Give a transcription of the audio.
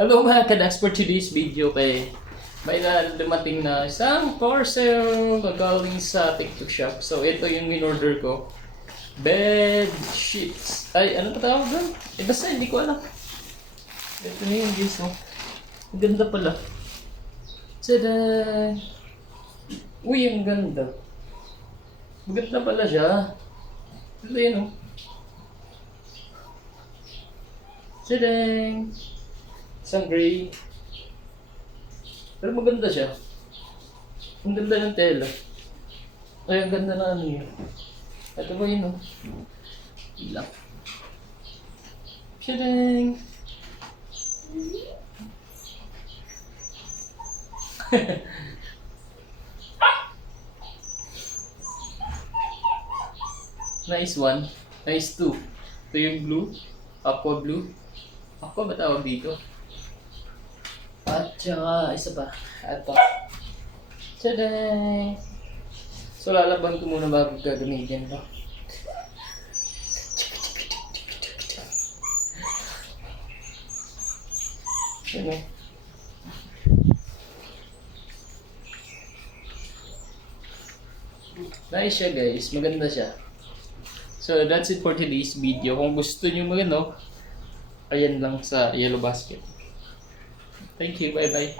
Hello mga kadags, for today's video kay may dumating na isang parcel galing sa TikTok shop. So ito yung in-order ko. Bed sheets. Ay, ano pa tawag doon? Basta hindi ko alam. Ito na yun guys, oh. Ang ganda pala. Tada! Uy, ang ganda. Maganda pala siya. Ito yun, oh. Tada! Isang gray. Pero maganda siya. Ang ganda ng tela. Ay, ang ganda na ano yun. Ito ba yun, oh? Ilang. Tadang! Nice one. Nice two. Ito yung blue. Aqua blue. Aqua ba tawag dito? At saka, isa pa. Ito. Tadang! So, lalaban ko muna bago gagamitin to. Ano? Nice siya guys. Maganda siya. So, that's it for today's video. Kung gusto nyo magano, ayan lang sa Yellow Basket. Thank you. Bye-bye.